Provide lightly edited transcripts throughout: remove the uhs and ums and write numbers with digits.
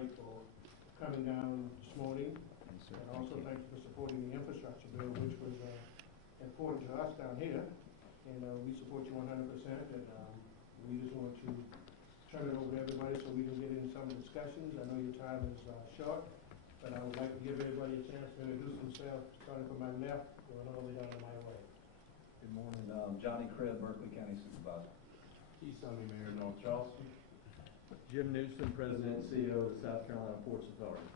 tonight for coming down this morning. Yes, sir. And also thank you for supporting the infrastructure bill, which was important to us down here. And we support you 100%. And we just want to turn it over to everybody so we can get into some discussions. I know your time is short, but I would like to give everybody a chance to introduce themselves, starting from my left, going all the way down to my right. Good morning, Johnny Cribb, Berkeley County Supervisor. Keith Sunny, Mayor, North Charleston. Jim Newsom, President and CEO of the South Carolina Ports Authority.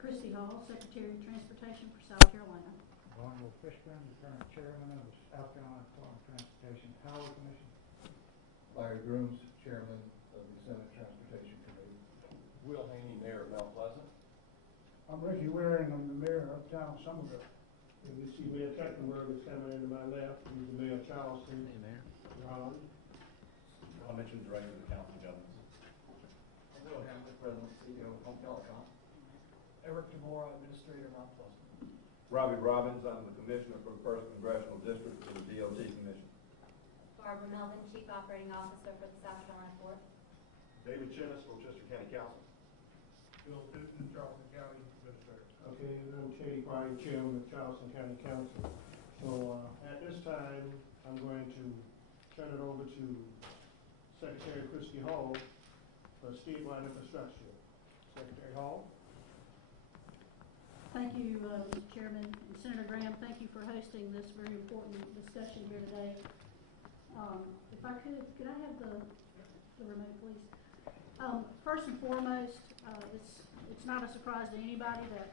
Christy Hall, Secretary of Transportation for South Carolina. Barnwell Fishburne, the current chairman of the South Carolina Department of Transportation Power Commission. Larry Grooms, Chairman of the Senate Transportation Committee. Will Haney, Mayor of Mount Pleasant. I'm Ricky Waring, I'm the mayor of Uptown Somerville. And we see Mayor Trachtenberg is coming into my left. He's the Mayor of Charleston. Hey, Mayor. Ron. Ron Mitchell, Director of the Council of Governments. Will Hamilton, President and CEO of Home Telecom. Eric DeMora, Administrator, Mount Pleasant. Robbie Robbins, I'm the Commissioner for the 1st Congressional District for the DOT Commission. Barbara Melvin, Chief Operating Officer for the South Carolina Port. David Chennis, Rochester County Council. Bill Tootin, Charleston County Administrator. Okay, and I'm Shady Pryor, Chairman of Charleston County Council. So at this time, I'm going to turn it over to Secretary Christy Hall for statewide infrastructure. Secretary Hall. Thank you, Mr. Chairman. And Senator Graham, thank you for hosting this very important discussion here today. If I could I have the remote, please? First and foremost, it's not a surprise to anybody that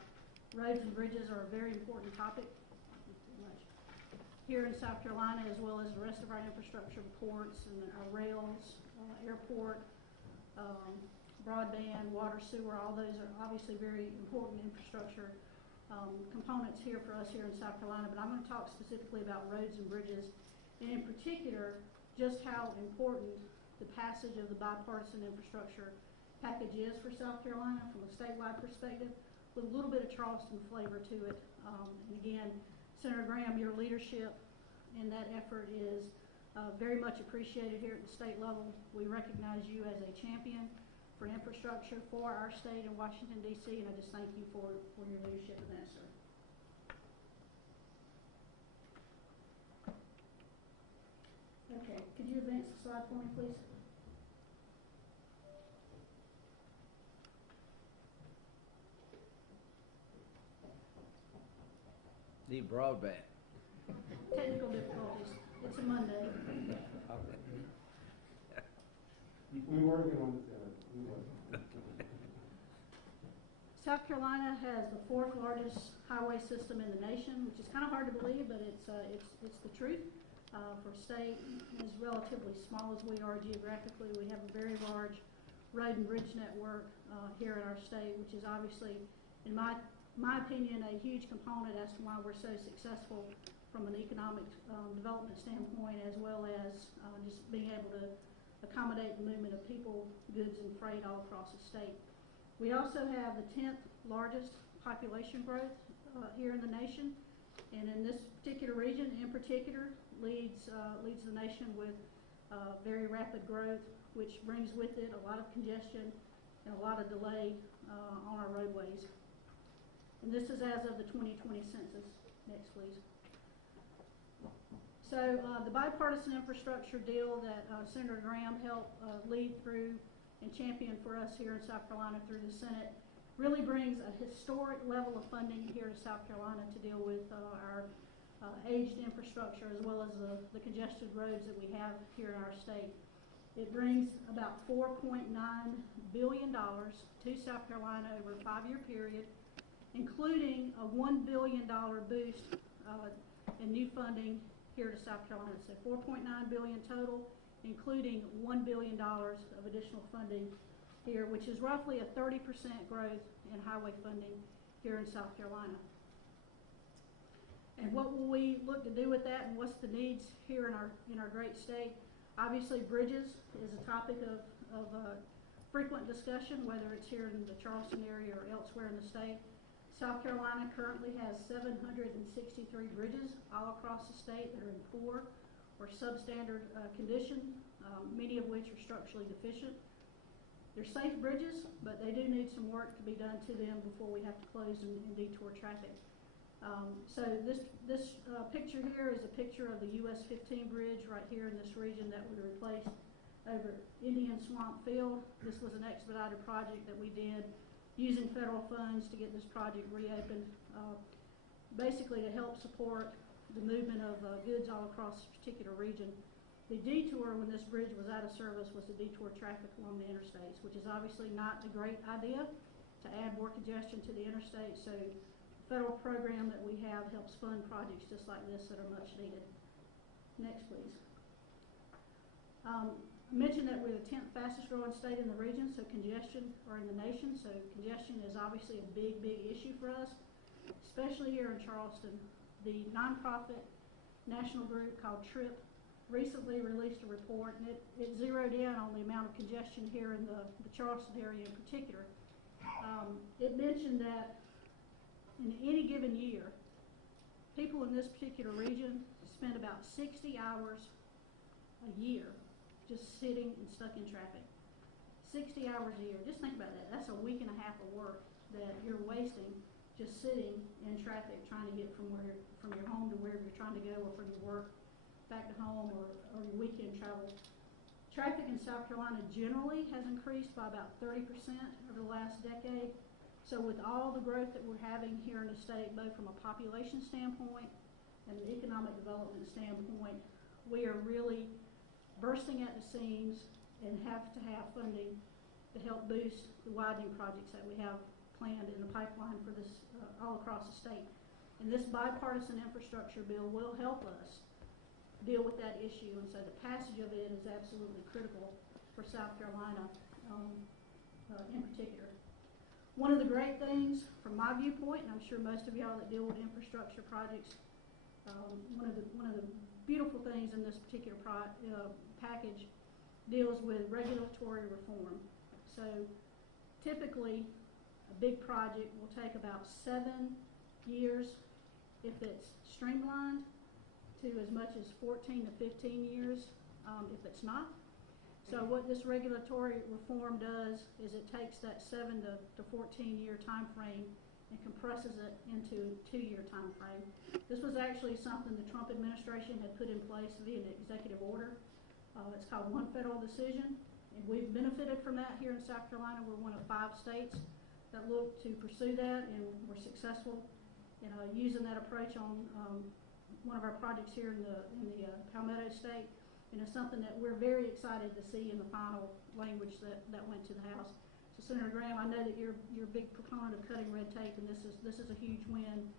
roads and bridges are a very important topic here in South Carolina, as well as the rest of our infrastructure, ports and our rails, airport, broadband, water, sewer. All those are obviously very important infrastructure components here for us here in South Carolina. But I'm going to talk specifically about roads and bridges, and in particular, just how important the passage of the bipartisan infrastructure package is for South Carolina from a statewide perspective, with a little bit of Charleston flavor to it. And again, Senator Graham, your leadership in that effort is very much appreciated here at the state level. We recognize you as a champion for infrastructure for our state in Washington, D.C., and I just thank you for your leadership in that, sir. Okay, could you advance the slide for me, please? Need broadband. Technical difficulties. It's a Monday. We're working on it. South Carolina has the 4th largest highway system in the nation, which is kind of hard to believe, but it's the truth. For a state as relatively small as we are geographically, we have a very large road and bridge network here in our state, which is obviously, in my opinion, a huge component as to why we're so successful from an economic development standpoint, as well as just being able to accommodate the movement of people, goods, and freight all across the state. We also have the 10th largest population growth here in the nation, and in this particular region in particular leads the nation with very rapid growth, which brings with it a lot of congestion and a lot of delay on our roadways. And this is as of the 2020 census. Next, please. So the bipartisan infrastructure deal that Senator Graham helped lead through and champion for us here in South Carolina through the Senate really brings a historic level of funding here to South Carolina to deal with our aged infrastructure, as well as the congested roads that we have here in our state. It brings about $4.9 billion to South Carolina over a 5-year period, including a $1 billion boost in new funding here to South Carolina. So $4.9 billion total, including $1 billion of additional funding here, which is roughly a 30% growth in highway funding here in South Carolina. And what will we look to do with that, and what's the needs here in our great state? Obviously, bridges is a topic of frequent discussion, whether it's here in the Charleston area or elsewhere in the state. South Carolina currently has 763 bridges all across the state that are in poor or substandard condition, many of which are structurally deficient. They're safe bridges, but they do need some work to be done to them before we have to close and detour traffic. So this picture here is a picture of the US 15 bridge right here in this region that we replaced over Indian Swamp Field. This was an expedited project that we did using federal funds to get this project reopened, basically to help support the movement of goods all across this particular region. The detour when this bridge was out of service was to detour traffic along the interstates, which is obviously not a great idea to add more congestion to the interstate. So the federal program that we have helps fund projects just like this that are much needed. Next, please. I mentioned that we're the 10th fastest growing state in the region, so congestion, or in the nation, so congestion is obviously a big, big issue for us, especially here in Charleston. The nonprofit national group called TRIP recently released a report, and it zeroed in on the amount of congestion here in the Charleston area in particular. It mentioned that in any given year, people in this particular region spend about 60 hours a year just sitting and stuck in traffic. 60 hours a year. Just think about that. That's a week and a half of work that you're wasting just sitting in traffic trying to get from your home to wherever you're trying to go, or from your work back to home, or your weekend travel. Traffic in South Carolina generally has increased by about 30% over the last decade. So with all the growth that we're having here in the state, both from a population standpoint and an economic development standpoint, we are really bursting at the seams and have to have funding to help boost the widening projects that we have planned in the pipeline for this all across the state. And this bipartisan infrastructure bill will help us deal with that issue, and so the passage of it is absolutely critical for South Carolina in particular. One of the great things from my viewpoint, and I'm sure most of y'all that deal with infrastructure projects, one of the beautiful things in this particular package deals with regulatory reform. So typically a big project will take about 7 years if it's streamlined, to as much as 14 to 15 years if it's not. So what this regulatory reform does is it takes that 7 to 14 year time frame and compresses it into a 2-year time frame. This was actually something the Trump administration had put in place via an executive order. It's called One Federal Decision, and we've benefited from that here in South Carolina. We're one of 5 states that look to pursue that, and we're successful in using that approach on one of our projects here in the Palmetto State, and it's something that we're very excited to see in the final language that went to the House. So Senator Graham, I know that you're a big proponent of cutting red tape, and this is a huge win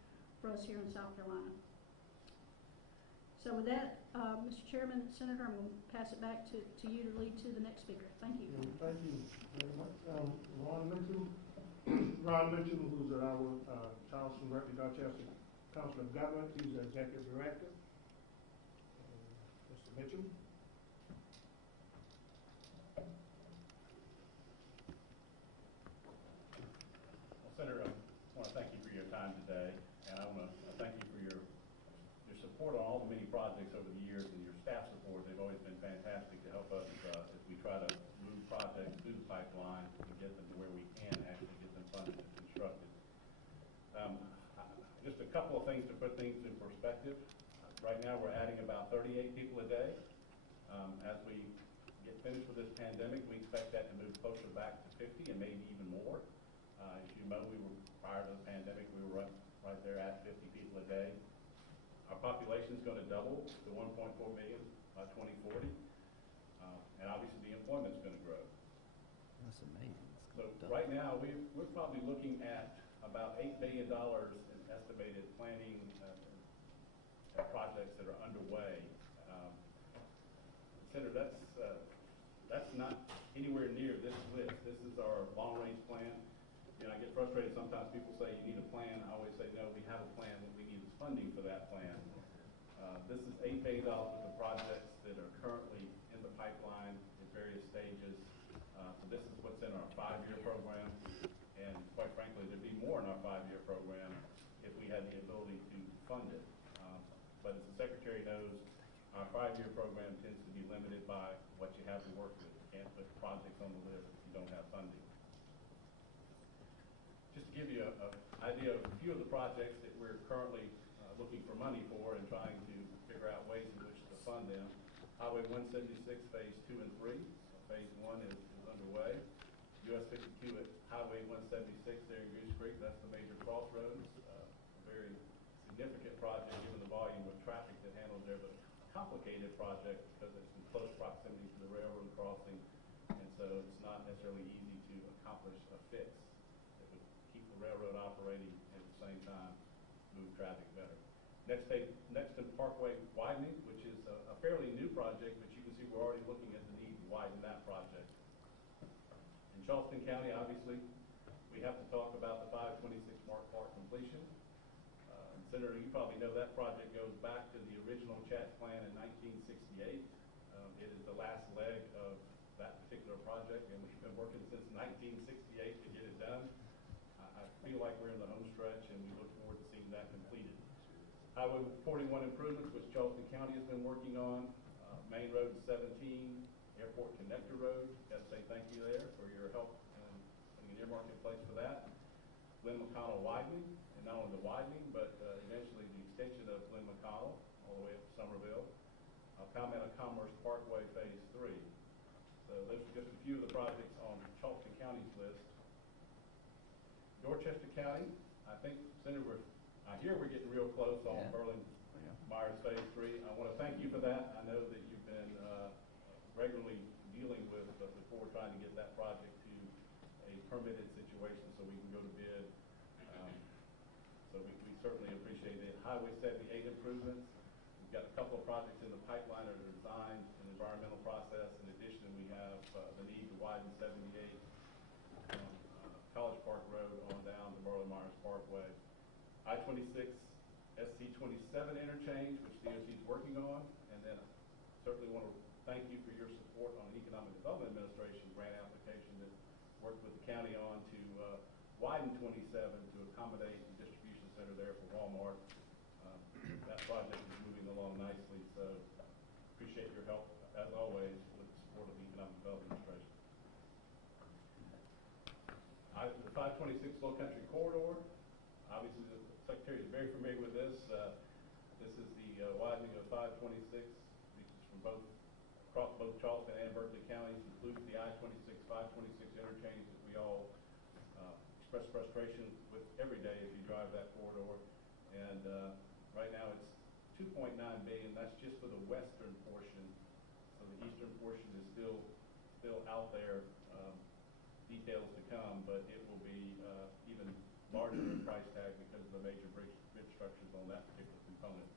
for us here in South Carolina. So with that, Mr. Chairman, Senator, I'm going to pass it back to you to lead to the next speaker. Thank you. Thank you very much. Ron Mitchell, who's our Charleston, Berkeley, Dorchester Council of Government. He's the Executive Director. Mr. Mitchell. Well, Senator, I want to thank you for your time today, and I want to thank you for your support on all the many projects over the years, and your staff support. They've always been fantastic to help us as we try to move projects through the pipeline and get them to where we can actually get them funded and constructed. Just a couple of things to put things in perspective. Right now we're adding about 38 people a day. As we get finished with this pandemic, we expect that to move closer back to 50 and maybe even more. As you know, prior to the pandemic, we were right there at 50 people a day. Our population is going to double to 1.4 million by 2040. And obviously the employment is going to grow. That's amazing. So right now we're probably looking at about $8 billion in estimated planning projects that are underway. Senator, that's not anywhere near this list. This is our long-range plan. You know, I get frustrated sometimes. People say you need a plan. I always say no. We have a plan. What we need is funding for that plan. This is $8 billion worth of projects that are currently in the pipeline in various stages. So this is what's in our 5-year program, and quite frankly, there'd be more in our 5-year program if we had the ability to fund it. But as the Secretary knows, our 5-year program tends to be limited by what you have to work with. You can't put projects on the list if you don't have funding. Just to give you an idea of a few of the projects that we're currently looking for money for and trying to figure out ways in which to fund them. Highway 176 Phase 2 and 3. Phase 1 is underway. US 52 at Highway 176 there in Goose Creek, that's the major crossroads. A very significant project given the volume of traffic that handles there, but a complicated project because it's in close proximity to the railroad crossing, and so it's not necessarily easy to accomplish a fix that would keep the railroad operating and at the same time move traffic better. Next in Parkway widening, which is a fairly new project, but you can see we're already looking at the need to widen that project. In Charleston County, obviously, we have to talk about the 526 Mark Park completion. Senator, you probably know that project goes back to the original chat plan in 1968. It is the last leg of that particular project, and we've been working since 1968 to get it done. I feel like we're in the home stretch, and we look forward to seeing that completed. Highway 41 improvements, which Charleston County has been working on. Main Road 17, Airport Connector Road. Got to say thank you there for your help in putting an earmark in place for that. Glen McConnell widening, and not only the widening, but eventually the extension of Glen McConnell all the way up to Somerville. I'll comment on Commerce Parkway Phase 3. So those are just a few of the projects on Charleston County's list. Dorchester County, I think, Senator, I hear we're getting real close on Yeah. Berlin Myers Phase 3. I want to thank you for that. I know that you've been regularly dealing with before trying to get that project to a permitted situation so we can go to bid. So we certainly appreciate it. Highway 78 improvements. We've got a couple of projects in the pipeline that are designed in the environmental process. In addition, we have the need to widen 78 from College Park Road on down to Berlin Myers Parkway. I-26 SC27 interchange, which DOT is working on, and then certainly want to thank you for your support on the Economic Development Administration grant application that worked with the county on to widen 27 to accommodate the distribution center there for Walmart. That project is moving along nicely, so appreciate your help as always with the support of the Economic Development Administration. The 526 Lowcountry corridor, obviously the Secretary is very familiar with this. This is the widening of 526, which is from across both Charleston and Berkeley counties, includes the I-26, 526 interchange that we all express frustration with every day if you drive that corridor. And right now it's $2.9 billion. That's just for the western portion. So the eastern portion is still out there. Details to come, but it will be even larger in price tag because of the major bridge structures on that particular component.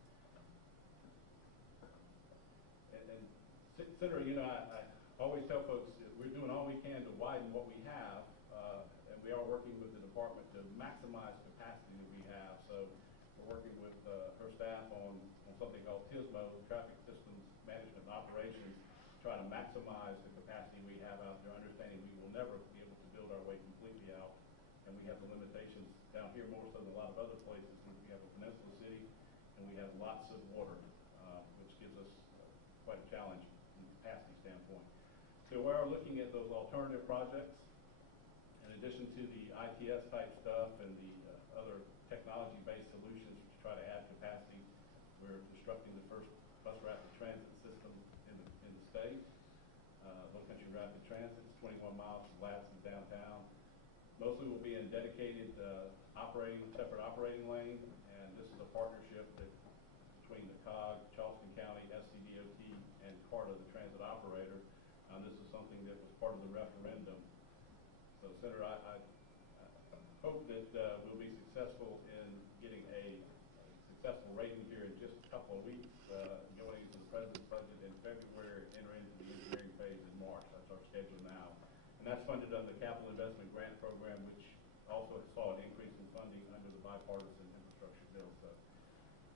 And Senator, you know, I always tell folks that we're doing all we can to widen what we have, and we are working with the department to maximize capacity that we have. So we're working with her staff on something called TISMO, Traffic Systems Management and Operations, trying to maximize the capacity we have out there, understanding we will never be able to build our way completely out, and we have the limitations down here more so than a lot of other places. We have a peninsula city, and we have lots of water, which gives us quite a challenge from a capacity standpoint. So we are looking at those alternative projects, in addition to the ITS type stuff and the other technology-based solutions to try to add capacity. We're constructing the first bus rapid transit system in the state. Lowcountry Rapid Transit is 21 miles from Ladson downtown. Mostly will be in dedicated separate operating lane, and this is a partnership between the COG, Charleston County, SCDOT, and CARTA, the transit operator. This is something that was part of the referendum. So, Senator, I hope that we'll be successful in getting a successful rating here in just a couple of weeks, going into the President's budget in February, enter into the engineering phase in March. That's our schedule now. And that's funded under the Capital Investment Grant Program, which also saw an increase in funding under the bipartisan infrastructure bill. So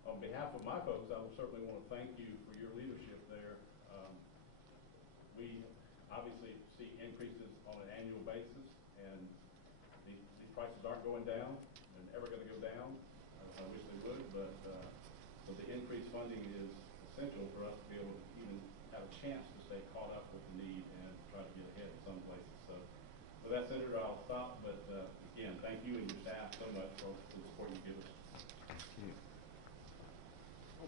on behalf of my folks, I would certainly want to thank you for your leadership there. We obviously see increases on an annual basis, and these prices aren't going down. They're never going to go down. I wish they would, but so the increased funding is essential for us to be able to even have a chance to stay caught up with the need and try to get ahead in some places. So With that, Senator, I'll stop, but, again, thank you and your staff so much for the support you give us.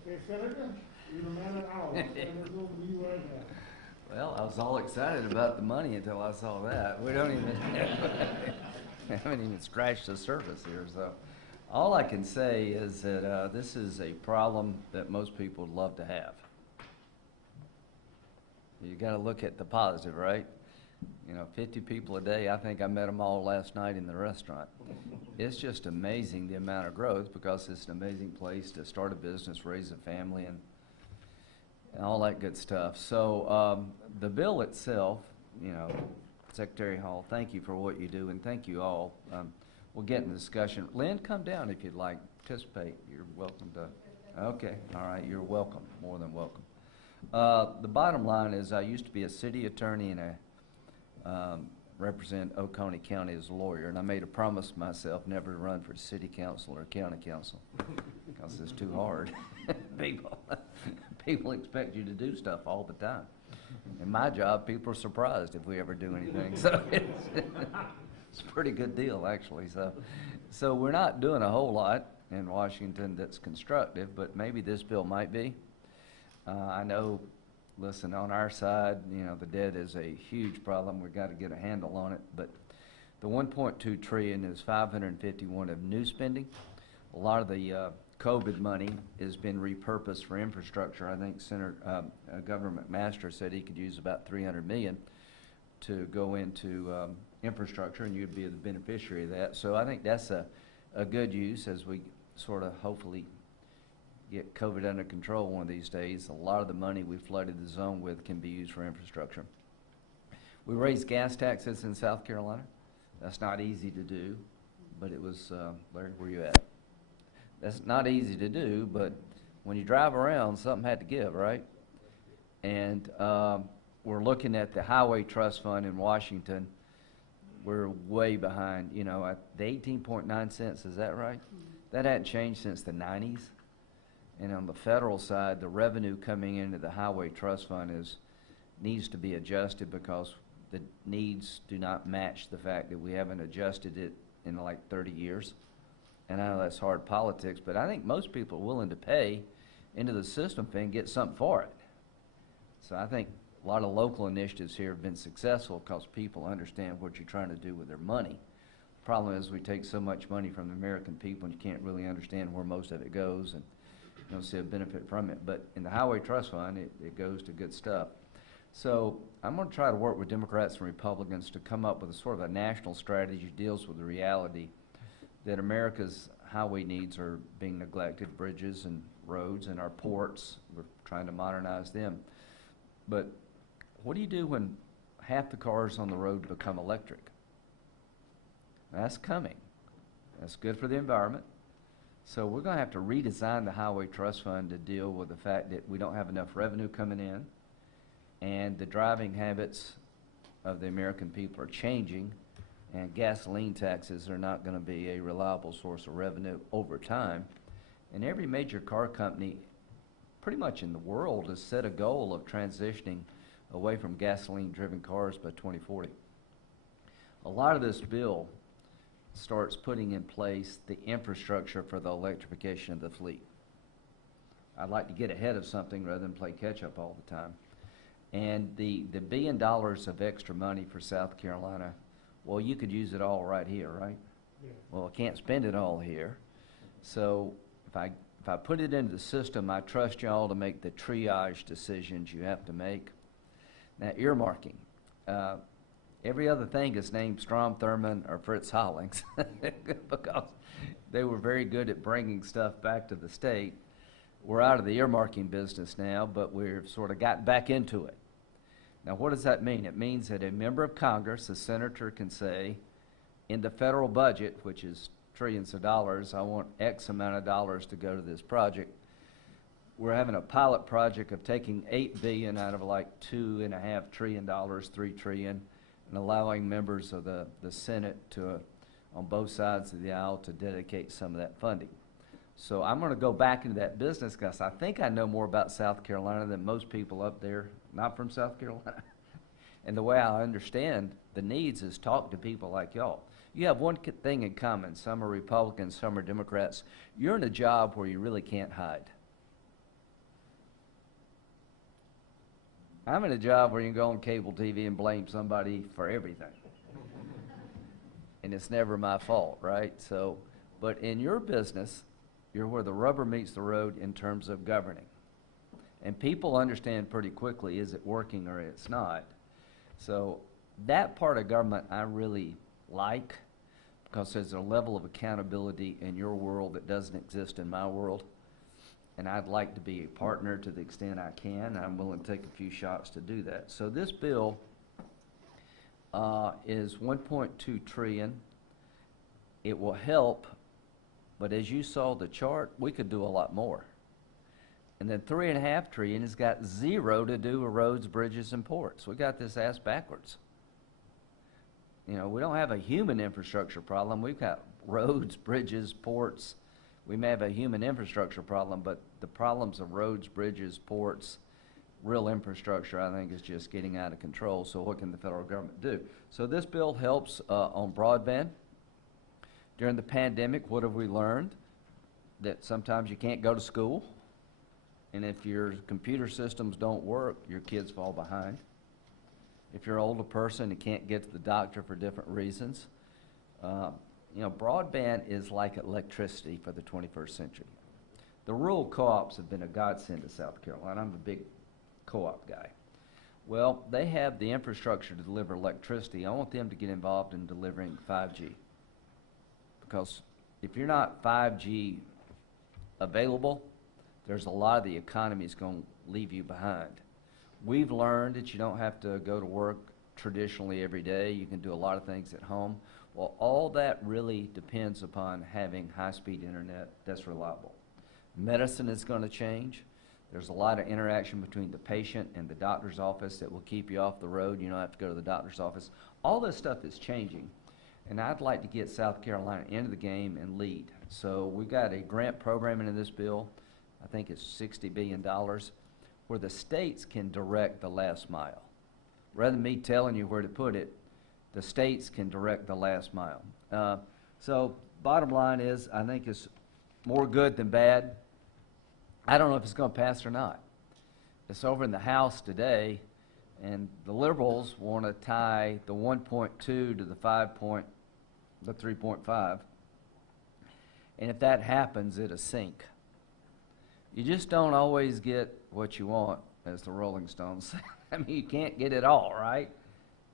Okay, Senator, you're the man of the hour. I'll turn this over to you right now. Well, I was all excited about the money until I saw that. We don't even, haven't even scratched the surface here, so. All I can say is that this is a problem that most people would love to have. You gotta look at the positive, right? 50 people a day, I think I met them all last night in the restaurant. It's just amazing the amount of growth because it's an amazing place to start a business, raise a family, and all that good stuff. So the bill itself, Secretary Hall, thank you for what you do, and thank you all. We'll get in the discussion. Lynn, come down if you'd like, participate. You're welcome to. Okay, all right, you're welcome, more than welcome. The bottom line is I used to be a city attorney and represent Oconee County as a lawyer, and I made a promise to myself never to run for city council or county council because it's too hard. People expect you to do stuff all the time. In my job, people are surprised if we ever do anything, so it's a pretty good deal, actually. So we're not doing a whole lot in Washington that's constructive, but maybe this bill might be. I know, listen, on our side, the debt is a huge problem. We've got to get a handle on it. But the 1.2 trillion is 551 of new spending. A lot of the COVID money has been repurposed for infrastructure. I think Governor McMaster said he could use about 300 million to go into infrastructure, and you'd be the beneficiary of that. So I think that's a good use as we sort of hopefully get COVID under control one of these days. A lot of the money we flooded the zone with can be used for infrastructure. We raised gas taxes in South Carolina. That's not easy to do, but it was, Larry, where you at? That's not easy to do, but when you drive around, something had to give, right? And we're looking at the Highway Trust Fund in Washington. We're way behind, at the 18.9 cents, is that right? That hadn't changed since the 90s. And on the federal side, the revenue coming into the Highway Trust Fund needs to be adjusted because the needs do not match the fact that we haven't adjusted it in like 30 years. And I know that's hard politics, but I think most people are willing to pay into the system fee and get something for it. So I think a lot of local initiatives here have been successful because people understand what you're trying to do with their money. The problem is we take so much money from the American people and you can't really understand where most of it goes and you don't see a benefit from it. But in the Highway Trust Fund, it goes to good stuff. So I'm going to try to work with Democrats and Republicans to come up with a sort of a national strategy that deals with the reality that America's highway needs are being neglected, bridges and roads and our ports. We're trying to modernize them. But what do you do when half the cars on the road become electric? That's coming. That's good for the environment. So we're going to have to redesign the Highway Trust Fund to deal with the fact that we don't have enough revenue coming in and the driving habits of the American people are changing, and gasoline taxes are not going to be a reliable source of revenue over time. And every major car company pretty much in the world has set a goal of transitioning away from gasoline-driven cars by 2040. A lot of this bill starts putting in place the infrastructure for the electrification of the fleet. I'd like to get ahead of something rather than play catch-up all the time. And the $1 billion of extra money for South Carolina, well, you could use it all right here, right? Yeah. Well, I can't spend it all here. So if I put it into the system, I trust y'all to make the triage decisions you have to make. Now, earmarking. Every other thing is named Strom Thurmond or Fritz Hollings because they were very good at bringing stuff back to the state. We're out of the earmarking business now, but we've sort of gotten back into it. Now, what does that mean? It means that a member of Congress, a senator, can say, in the federal budget, which is trillions of dollars, I want X amount of dollars to go to this project. We're having a pilot project of taking $8 billion out of like $2.5 trillion, $3 trillion, and allowing members of the Senate to, on both sides of the aisle, to dedicate some of that funding. So I'm going to go back into that business because I think I know more about South Carolina than most people up there, not from South Carolina. And the way I understand the needs is talk to people like y'all. You have one thing in common. Some are Republicans, some are Democrats. You're in a job where you really can't hide. I'm in a job where you can go on cable TV and blame somebody for everything. And it's never my fault, right? So, but in your business, you're where the rubber meets the road in terms of governing. And people understand pretty quickly, is it working or it's not. So that part of government I really like, because there's a level of accountability in your world that doesn't exist in my world. And I'd like to be a partner to the extent I can. I'm willing to take a few shots to do that. So this bill is 1.2 trillion. It will help, but as you saw the chart, we could do a lot more. And then 3.5 trillion has got zero to do with roads, bridges, and ports. We got this ass backwards. You know, we don't have a human infrastructure problem. We've got roads, bridges, ports. We may have a human infrastructure problem, but the problems of roads, bridges, ports, real infrastructure, I think, is just getting out of control. So what can the federal government do? So this bill helps on broadband. During the pandemic, what have we learned? That sometimes you can't go to school, and if your computer systems don't work, your kids fall behind. If you're an older person and can't get to the doctor for different reasons, you know, broadband is like electricity for the 21st century. The rural co-ops have been a godsend to South Carolina. I'm a big co-op guy. Well, they have the infrastructure to deliver electricity. I want them to get involved in delivering 5G. Because if you're not 5G available, there's a lot of the economy is going to leave you behind. We've learned that you don't have to go to work traditionally every day. You can do a lot of things at home. Well, all that really depends upon having high-speed internet that's reliable. Medicine is going to change. There's a lot of interaction between the patient and the doctor's office that will keep you off the road. You don't have to go to the doctor's office. All this stuff is changing, and I'd like to get South Carolina into the game and lead. So we've got a grant program in this bill. I think it's $60 billion, where the states can direct the last mile. Rather than me telling you where to put it, the states can direct the last mile. So bottom line is, I think it's more good than bad. I don't know if it's going to pass or not. It's over in the House today, and the liberals want to tie the 1.2 to the 3.5. And if that happens, it'll sink. You just don't always get what you want, as the Rolling Stones say. I mean, you can't get it all, right?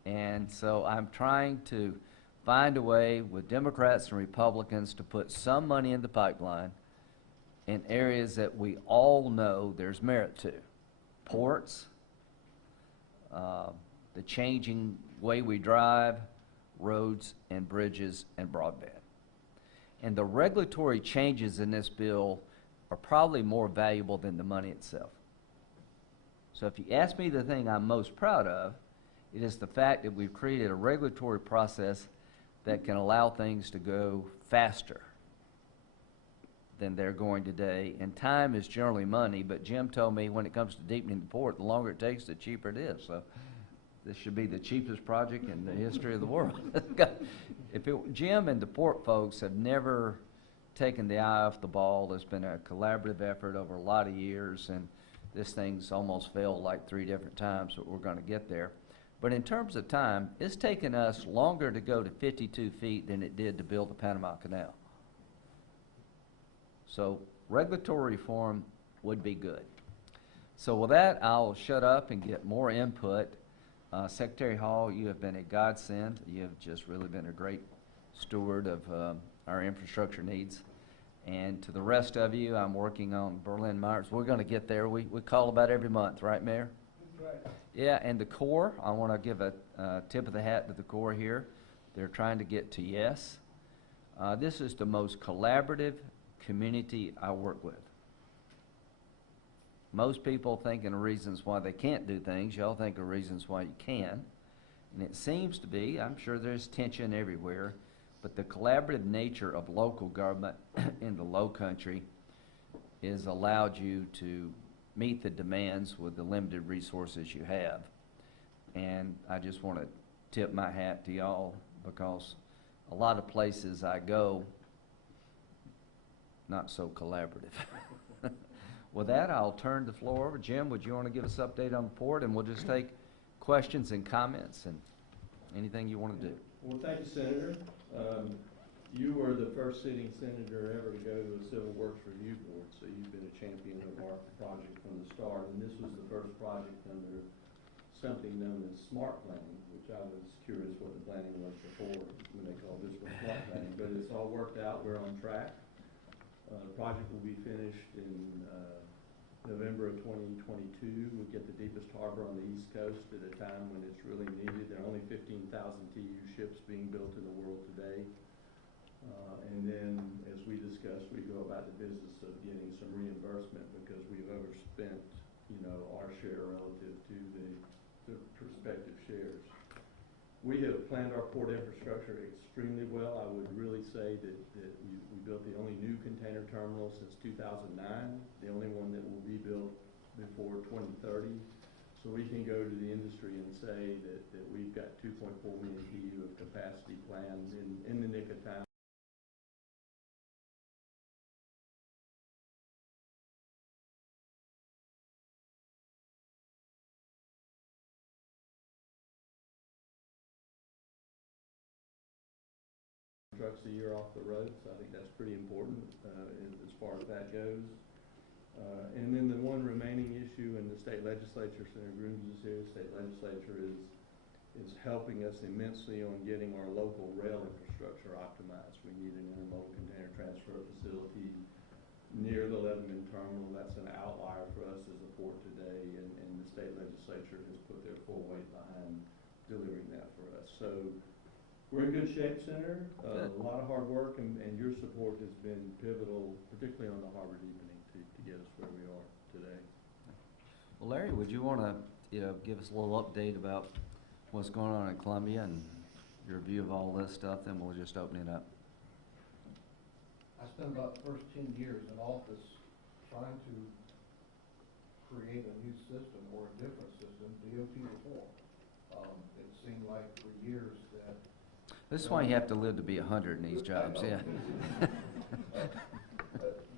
And so I'm trying to find a way with Democrats and Republicans to put some money in the pipeline in areas that we all know there's merit to. Ports, the changing way we drive, roads and bridges, and broadband. And the regulatory changes in this bill are probably more valuable than the money itself. So if you ask me the thing I'm most proud of, it is the fact that we've created a regulatory process that can allow things to go faster than they're going today. And time is generally money, but Jim told me when it comes to deepening the port, the longer it takes, the cheaper it is. So this should be the cheapest project in the history of the world. Jim and the port folks have never taken the eye off the ball. It's been a collaborative effort over a lot of years, and this thing's almost failed like 3 different times, but we're going to get there. But in terms of time, it's taken us longer to go to 52 feet than it did to build the Panama Canal. So regulatory reform would be good. So with that, I'll shut up and get more input. Secretary Hall, you have been a godsend. You have just really been a great steward of our infrastructure needs. And to the rest of you, I'm working on Berlin Myers. We're going to get there. We call about every month, right, Mayor? That's right. Yeah, and the Corps, I want to give a tip of the hat to the Corps here. They're trying to get to yes. This is the most collaborative community I work with. Most people think of reasons why they can't do things. Y'all think of reasons why you can. And it seems to be, I'm sure there's tension everywhere, but the collaborative nature of local government in the Lowcountry has allowed you to meet the demands with the limited resources you have. And I just want to tip my hat to y'all, because a lot of places I go, not so collaborative. With that, I'll turn the floor over. Jim, would you want to give us an update on the port, and we'll just take questions and comments and anything you want to do. Well, thank you, Senator. You were the first sitting senator ever to go to a Civil Works Review Board, so you've been a champion of our project from the start. And this was the first project under something known as smart planning, which I was curious what the planning was before when they called this one smart planning. But it's all worked out. We're on track. The project will be finished in November of 2022. We get the deepest harbor on the East Coast at a time when it's really needed. There are only 15,000 TEU ships being built in the world today. And then, as we discussed, we go about the business of getting some reimbursement because we've overspent, our share relative to the prospective shares. We have planned our port infrastructure extremely well. I would really say that we built the only new container terminal since 2009, the only one that will be built before 2030. So we can go to the industry and say that we've got 2.4 million TEU of capacity planned in the nick of time. Trucks a year off the road, so I think that's pretty important as far as that goes. And then the one remaining issue in the state legislature, Senator Grooms is here, the state legislature is helping us immensely on getting our local rail infrastructure optimized. We need an intermodal container transfer facility near the Lebanon terminal. That's an outlier for us as a port today, and the state legislature has put their full weight behind delivering that for us. So we're in good shape, Senator. A lot of hard work, and your support has been pivotal, particularly on the harbor deepening, to get us where we are today. Well, Larry, would you want to give us a little update about what's going on in Columbia and your view of all this stuff? Then we'll just open it up. I spent about the first 10 years in office trying to create a new system or a different system, DOT reform. It seemed like for years that This is why you have to live to be 100 in these jobs, yeah.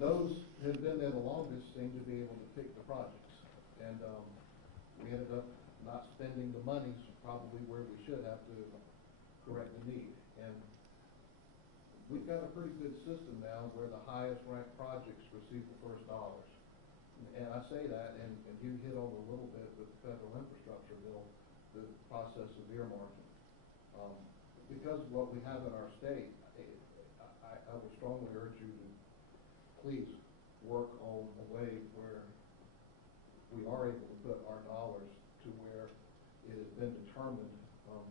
Those who have been there the longest seem to be able to pick the projects. And we ended up not spending the monies probably where we should have to correct the need. And we've got a pretty good system now where the highest ranked projects receive the first dollars. And I say that, and you hit on a little bit with the federal infrastructure bill, the process of earmarking. Because of what we have in our state, I would strongly urge you to please work on a way where we are able to put our dollars to where it has been determined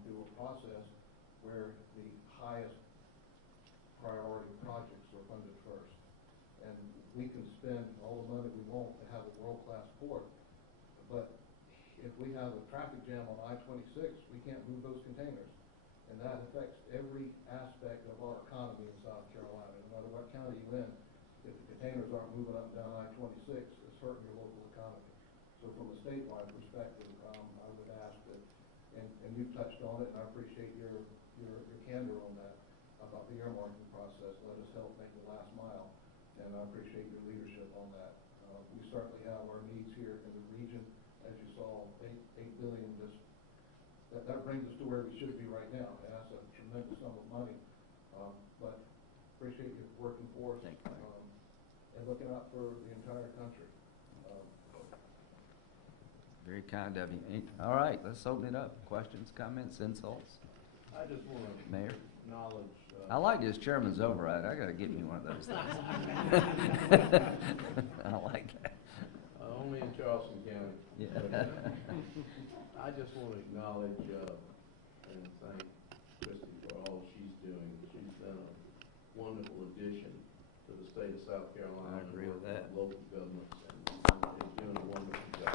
through a process where the highest priority projects are funded first. And we can spend all the money we want to have a world-class port, but if we have a traffic jam on I-26, we can't move those containers. And that affects every aspect of our economy in South Carolina. No matter what county you in, if the containers aren't moving up and down I-26, it's hurting your local economy. So from a statewide perspective, I would ask that, and you've touched on it, and I appreciate your candor on that, about the earmarking process. Let us help make the last mile, and I appreciate your leadership on that. We certainly have our needs here in the region. As you saw, $8 billion that brings us to where we should be right now, and that's a tremendous sum of money. But appreciate you working for us and looking out for the entire country. Very kind of you. All right, let's open it up. Questions, comments, insults? I just want to Mayor? acknowledge. I like this chairman's override. I got to get me one of those things. I like that. Only in Charleston County. Yeah. I just want to acknowledge and thank Christy for all she's doing. She's been a wonderful addition to the state of South Carolina. I agree with that. Local governments, and is doing a wonderful job.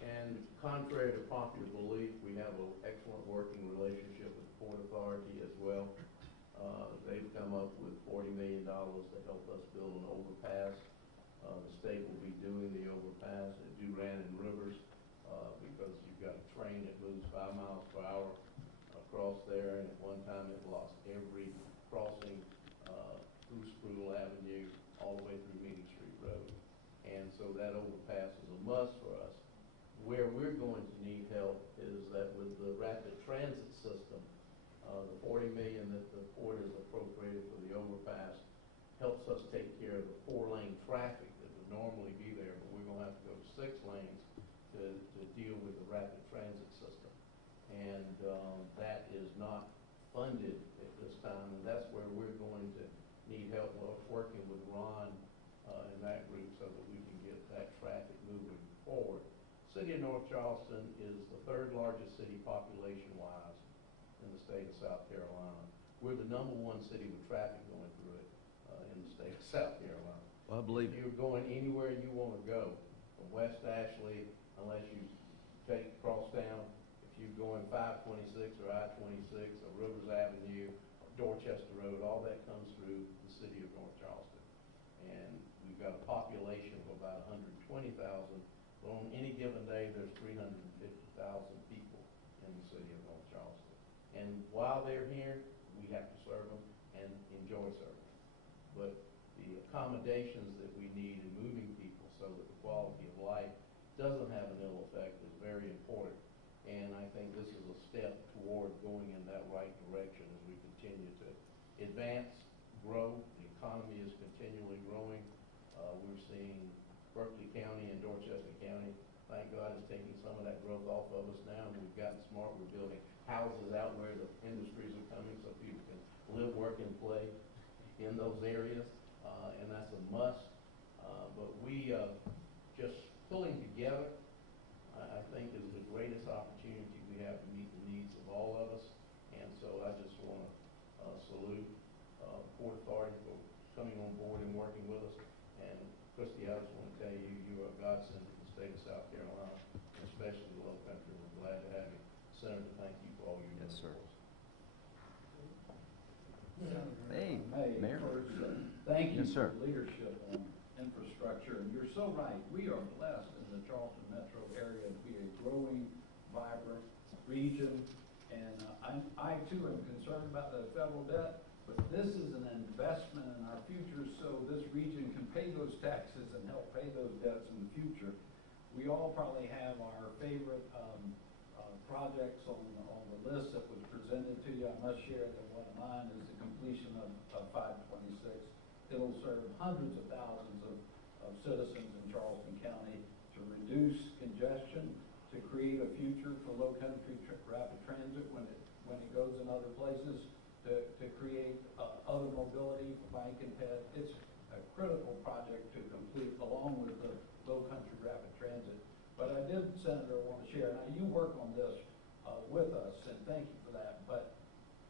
And contrary to popular belief, we have an excellent working relationship with the Port Authority as well. They've come up with $40 million to help us build an overpass The state will be doing the overpass at Duran and Rivers, because you've got a train that moves 5 miles per hour across there, and at one time it lost every crossing through Spruill Avenue all the way through Meeting Street Road. And so that overpass is a must for us. Where we're going to need help is that with the rapid transit system, the $40 million that the port has appropriated for the overpass helps us take care of the 4-lane traffic that would normally be there, but we're gonna have to go to 6 lanes to deal with the rapid transit system. And that is not funded at this time, and that's where we're going to need help working with Ron and that group so that we can get that traffic moving forward. City of North Charleston is the 3rd largest city population-wise in the state of South Carolina. We're the #1 city with traffic going through it in the state of South Carolina. Well, I believe If you're going anywhere you want to go, from West Ashley, unless you cross town, if you're going 526 or I-26 or Rivers Avenue, Dorchester Road, all that comes through the city of North Charleston. And we've got a population of about 120,000. But on any given day, there's 350,000 people in the city of North Charleston. And while they're here, we have to serve them and enjoy serving them. But the accommodations that we need in moving people so that the quality of life doesn't have an ill effect is very important. And I think this is a step toward going in that right direction as we continue to advance, grow. The economy is continually growing. We're seeing Berkeley County and Dorchester County, thank God, is taking some of that growth off of us now. We've gotten smart. We're building houses out where the industries are coming so people can live, work, and play in those areas, and that's a must. But we just pulling together, I think, is the greatest opportunity we have to meet the needs of all of us. And so I just want to salute Port Authority for coming on board and working with us. And Christy, I just want to tell you, you are a godsend to the state of South Carolina, especially the Lowcountry. We're glad to have you. Senator, thank you for all you do. Yes, sir. Hey, Mayor. first, thank you Yes, sir. for leadership on infrastructure, and you're so right. We are blessed in the Charleston metro area to be a growing, vibrant region, and I too am concerned about the federal debt, but this is an investment in our future so this region can pay those taxes and help pay those debts in the future. We all probably have our favorite projects on the list that was presented to you. I must share that one of mine is the completion of 526. It'll serve hundreds of thousands of citizens in Charleston County to reduce congestion, to create a future for Lowcountry rapid transit when it goes in other places, to create other mobility for bike and ped. It's a critical project to complete along with the Lowcountry rapid transit. But I did, Senator, want to share, now you work on this with us, and thank you for that, but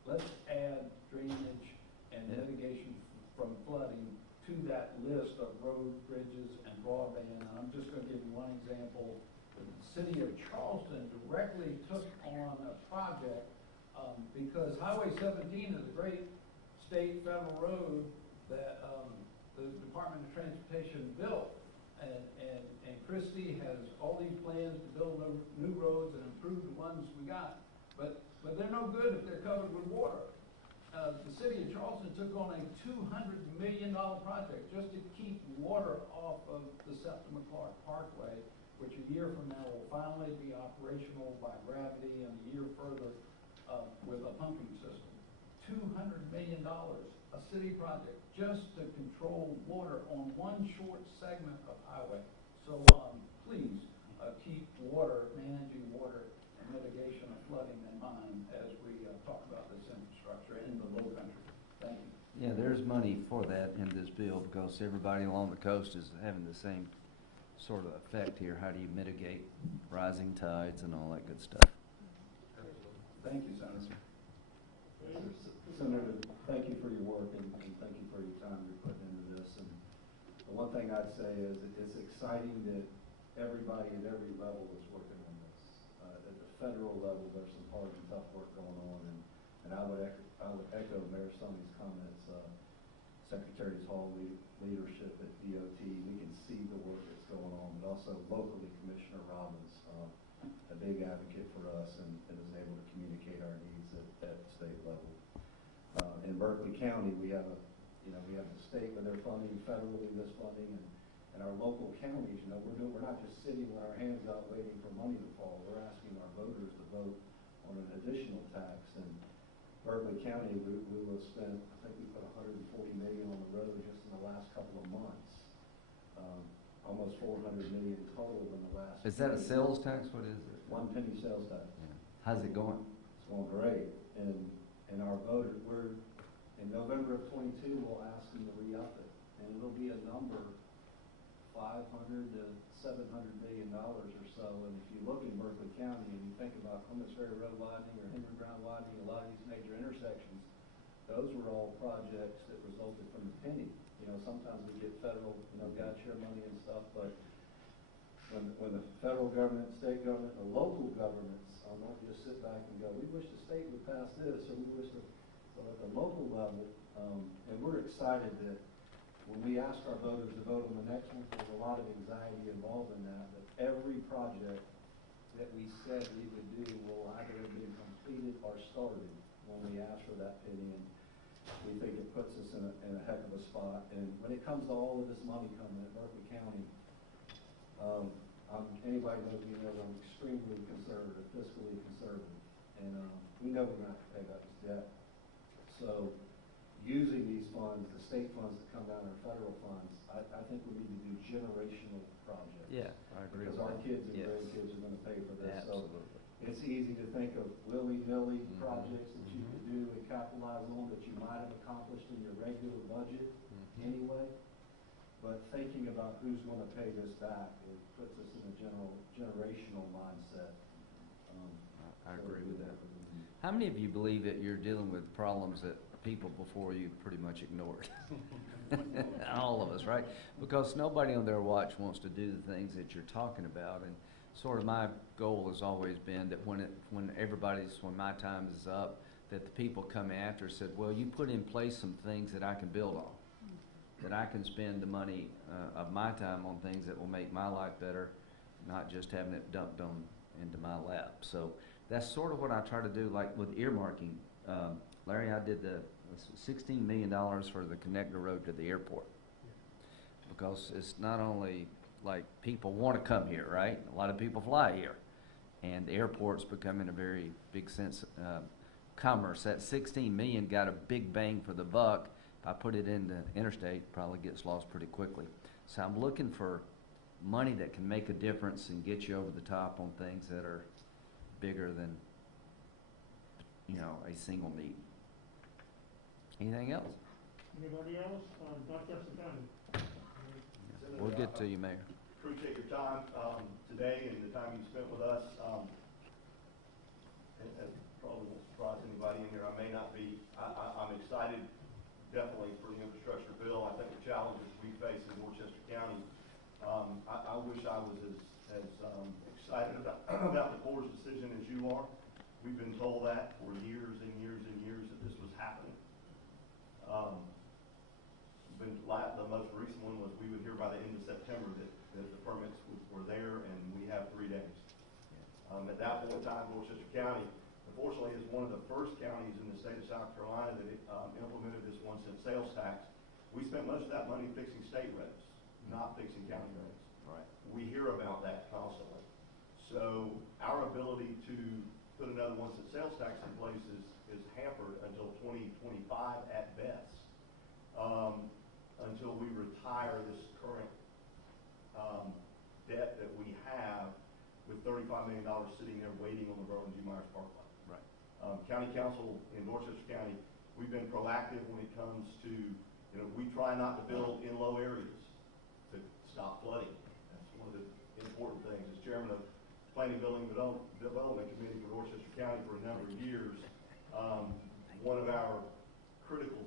let's add drainage and mitigation from flooding to that list of road, bridges, and broadband. And I'm just going to give you one example. The city of Charleston directly took on a project because Highway 17 is a great state federal road that the Department of Transportation built. And Christie has all these plans to build new roads and improve the ones we got, but they're no good if they're covered with water. The city of Charleston took on a $200 million project just to keep water off of the Septima Clark Parkway, which a year from now will finally be operational by gravity, and a year further with a pumping system. $200 million, a city project, just to control water on one short segment of highway. So please keep managing water and mitigation of flooding in mind as we talk about this infrastructure in the Lowcountry. Thank you. Yeah, there's money for that in this bill because everybody along the coast is having the same sort of effect here. How do you mitigate rising tides and all that good stuff? Thank you, Senator. Senator, thank you for your work and thank you for your time you're putting into this. And the one thing I'd say is it's exciting that everybody at every level is working on this. At the federal level, there's some hard and tough work going on, and I would echo Mayor Sonny's comments. Secretary's Hall leadership at DOT, we can see the work that's going on, but also locally, Commissioner Robbins, a big advocate for us and is able to communicate our needs at state level. In Berkeley County, we have we have the state with their funding, federally this funding, and our local counties, we're not just sitting with our hands out waiting for money to fall. We're asking our voters to vote on an additional tax. And Berkeley County, we will have spent, I think we put $140 million on the road just in the last couple of months. Almost $400 million total in the last. Is that a sales tax? What is it? 1 penny sales tax. Yeah. How's it going? It's going great. And our voters, in November of '22, we'll ask them to re-up it. And it'll be a number, $500 to $700 million or so. And if you look in Berkeley County and you think about Clements Ferry Road widening or Henry Brown widening, a lot of these major intersections, those were all projects that resulted from the penny. Sometimes we get federal, God share money and stuff, but when the federal government, state government, or local governments don't just sit back and go, we wish the state would pass this, or we wish the, so at the local level, and we're excited that when we ask our voters to vote on the next one, there's a lot of anxiety involved in that every project that we said we would do will either have been completed or started when we ask for that penny. And we think it puts us in a heck of a spot. And when it comes to all of this money coming at Berkeley County, anybody knows me knows I'm extremely conservative, fiscally conservative. And we know we're not going to pay back this debt. So using these funds, the state funds that come down, our federal funds, I think we need to do generational projects. Yeah, I agree with because our that. kids and Yes. grandkids are going to pay for this. Absolutely. So it's easy to think of willy-nilly projects that you could do and capitalize on that you might have accomplished in your regular budget anyway. But thinking about who's going to pay this back, it puts us in a generational mindset. I agree with that. How many of you believe that you're dealing with problems that people before you pretty much ignored? All of us, right? Because nobody on their watch wants to do the things that you're talking about. And sort of my goal has always been that when my time is up, that the people come after said, well, you put in place some things that I can build on, that I can spend the money of my time on things that will make my life better, not just having it dumped on into my lap. So that's sort of what I try to do, like with earmarking. Larry, I did the $16 million for the connector road to the airport. Because it's not only like people want to come here, right? A lot of people fly here. And the airport's becoming a very big sense commerce. That 16 million got a big bang for the buck. If I put it in the interstate, it probably gets lost pretty quickly. So I'm looking for money that can make a difference and get you over the top on things that are bigger than, a single need. Anything else? Anybody else? Dorchester County. We'll get to you, Mayor. Appreciate your time today and the time you spent with us. It probably won't surprise anybody in here. I may not be. I'm excited, definitely, for the infrastructure bill. I think the challenges we face in Dorchester County. I wish I was as excited about the Corps' decision as you are. We've been told that for years and years and years that this was happening. The most recent one was we would hear by the end of September that the permits were there, and we have 3 days. At that point in time, Dorchester County, unfortunately, is one of the first counties in the state of South Carolina that implemented this 1 cent sales tax. We spent most of that money fixing state roads, not fixing county roads. Right. We hear about that constantly. So our ability to put another 1 cent sales tax in place is hampered until 2025 at best. Until we retire this current debt that we have with $35 million sitting there waiting on the Berlin G. Myers Parkway. Right. County Council in Dorchester County, we've been proactive when it comes to, we try not to build in low areas to stop flooding. That's one of the important things. As chairman of Planning, Building, Development Committee for Dorchester County for a number of years, one of our critical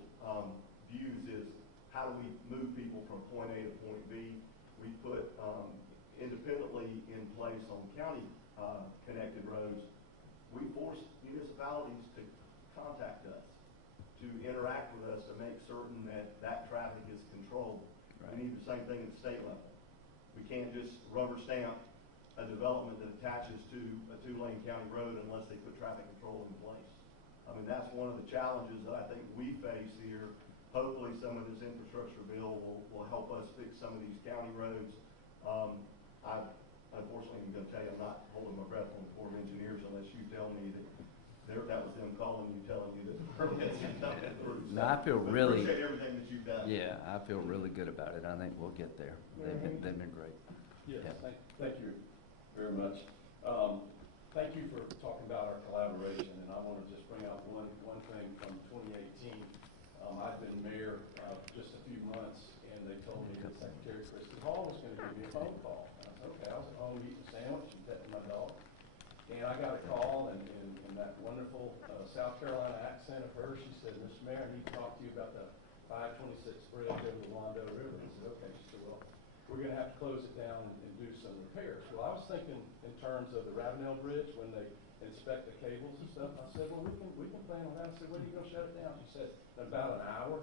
views is how do we move people from point A to point B? We put independently in place on county connected roads, we force municipalities to contact us to to interact with us to make certain that that traffic is controlled. Right. We need the same thing at the state level. We can't just rubber stamp a development that attaches to a two-lane county road unless they put traffic control in place. I mean, that's one of the challenges that I think we face here. Hopefully some of this infrastructure bill will help us fix some of these county roads. Unfortunately, I'm gonna tell you, I'm not holding my breath on the Corps of Engineers unless you tell me that that was them calling you, telling you that the permits are coming through. No, I feel really. Appreciate everything that you've done. Yeah, I feel really good about it. I think we'll get there. They've been great. Yes, Yeah. thank you very much. Thank you for talking about our collaboration, and I want to just bring out one thing from 2018. I've been mayor just a few months, and they told me that Secretary Christie Hall was going to give me a phone call. And I said, okay, I was at home eating a sandwich and petting my dog, and I got a call, and in that wonderful South Carolina accent of hers, she said, Mr. Mayor, I need to talk to you about the 526 bridge over the Wando River. I said, okay. She said, well, we're going to have to close it down and do some repairs. Well, I was thinking in terms of the Ravenel Bridge when they inspect the cables and stuff. I said, well, we can plan on that. I said, when are you going to shut it down? She said, in about an hour.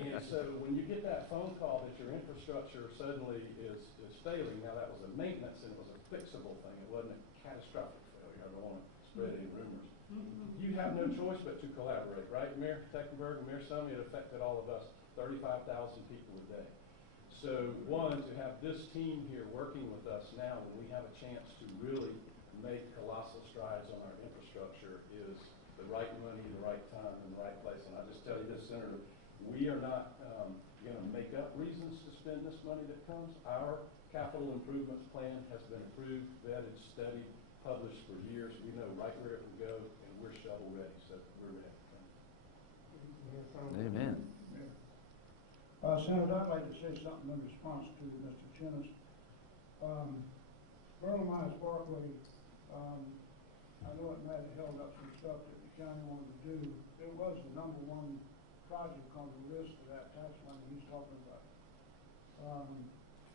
And so when you get that phone call that your infrastructure suddenly is failing, now that was a maintenance and it was a fixable thing. It wasn't a catastrophic failure. I don't want to spread any rumors. You have no choice but to collaborate, right? Mayor Tecklenburg and Mayor Summey, it affected all of us, 35,000 people a day. So one, to have this team here working with us now when we have a chance to really make colossal strides on our infrastructure is the right money, the right time, and the right place. And I just tell you this, Senator, we are not going to make up reasons to spend this money that comes. Our capital improvements plan has been approved, vetted, studied, published for years. We know right where it can go, and we're shovel ready, so we're ready. Amen. Senator, I'd like to say something in response to Mr. Chinnis. Berlin Myers Parkway, I know it might have held up some stuff that the county wanted to do. It was the #1 project on the list of that tax money he's talking about.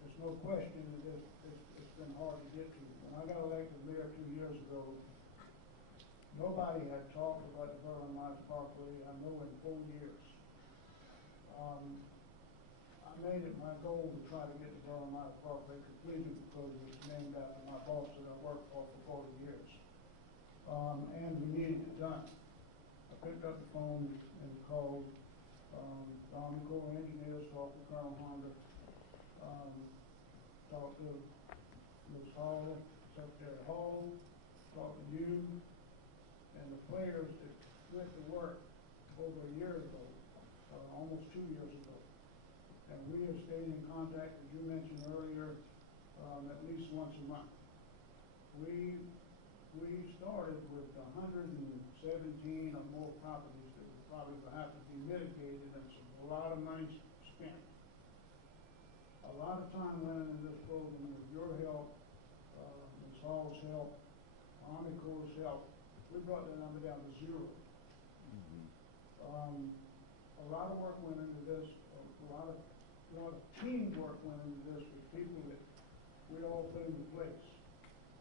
There's no question that it's been hard to get to. When I got elected mayor 2 years ago, nobody had talked about the Berlin Myers Parkway, I know, in 4 years. I made it my goal to try to get the Berlin Myers Parkway completed because it's named after my boss that I worked for 40 years. And we needed it done. I picked up the phone and called the Army Corps of Engineers, talked to Colonel Honda, talked to Ms. Hall, Secretary Hall, talked to you, and the players that went to work over a year ago, almost 2 years ago. And we have stayed in contact, as you mentioned earlier, at least once a month. We started with 117 or more properties that would probably have to be mitigated, and a lot of money spent. A lot of time went into this program with your help, Ms. Hall's help, Army Corps' help. We brought that number down to 0. A lot of work went into this, a lot of teamwork went into this with people that we all put into place.